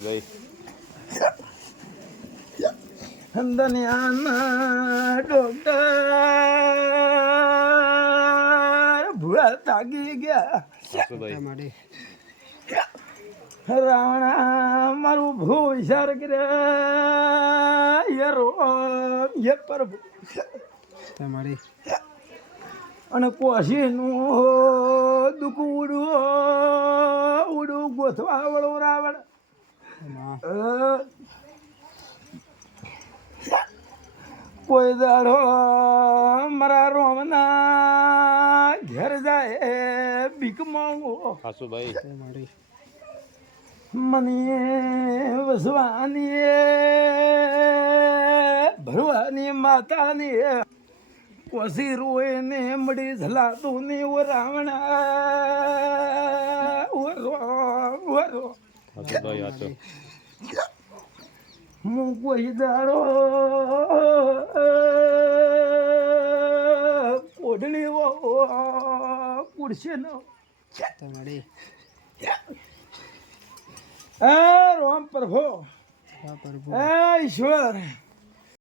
ગઈ દનિયાના ડોક્ટર ભૂળા તાગી ગયા સાસુભાઈ રાવણા મારું ભૂ વિચાર કરે યે પ્રભુ તમારી અને કોશીનું દુઃખ ઉડું ગોથવા વળો રાવણ કોઈ દાડો મારા રોમના ઘેર જાય ભીખ માંગો સાસુભાઈ તમારી મને વસવાની ભરવાની માતાની કોસી રોય ને મળી ઝલાતું ને ઓ રાવણા ઓરો સાસુભાઈ હાચો હું કોઈ દાડો ઓઢણી કુડશે ન તમારી એ રામ પ્રભુ પ્રભુ એ ઈશ્વર